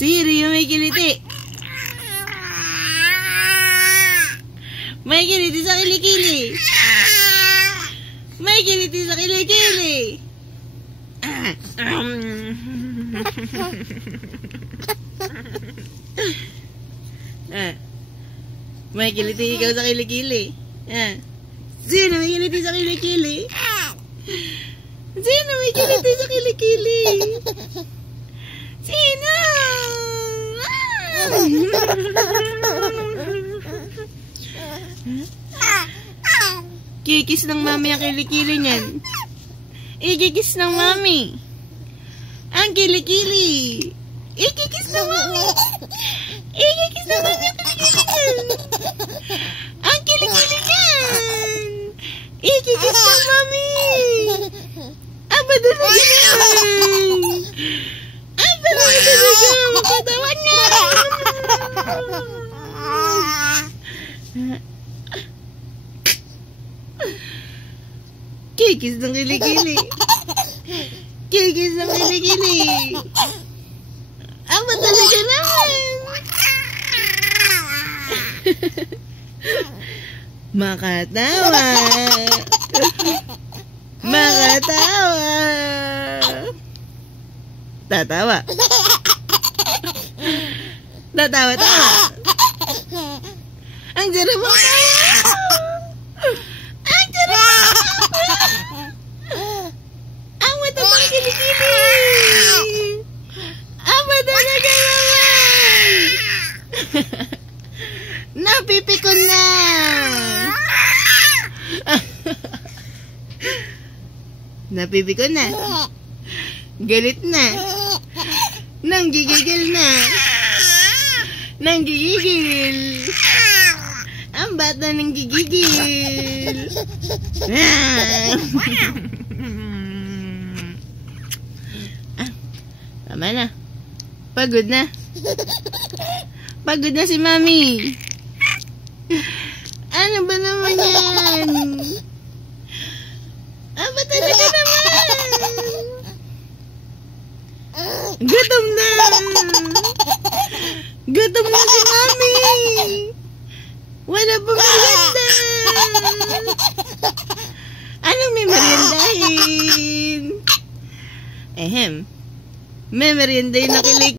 Sino yung may kiliti? May kiliti sa kilikili. May kiliti sa kilikili. May kiliti ikaw sa kilikili. Sino may kiliti sa kilikili? Sino may kiliti sa kilikili? Sino? Kikis ng mami ang kilikili niyan. Ikikis ng mami ang kilikili. Ikikis ng mami. Ikikis ng mami ang kilikili. Ang kilikili niyan. Ikikis ng mami. Aba talaga yan. Aba talaga makatawan na. Kikis ng kilikili. Kikis ng kilikili. Aba talaga naman. Makatawa. Makatawa. Tatawa. Tatawa-tawa. Ang sarap mo. Ang sarap mo. Ang mata pang kilikili. Ang mata talaga naman. Napipikon na. Napipikon na. Galit na. Nanggigigil na. Nanggigigil. Ang bata nanggigigil. Tama na. Pagod na. Pagod na si mami. Ano ba naman yan? Aba talaga naman. Gutom na. Gutom na si mami. Wala pa merienda. Anong may meriendahin? May meriendahin na kilig.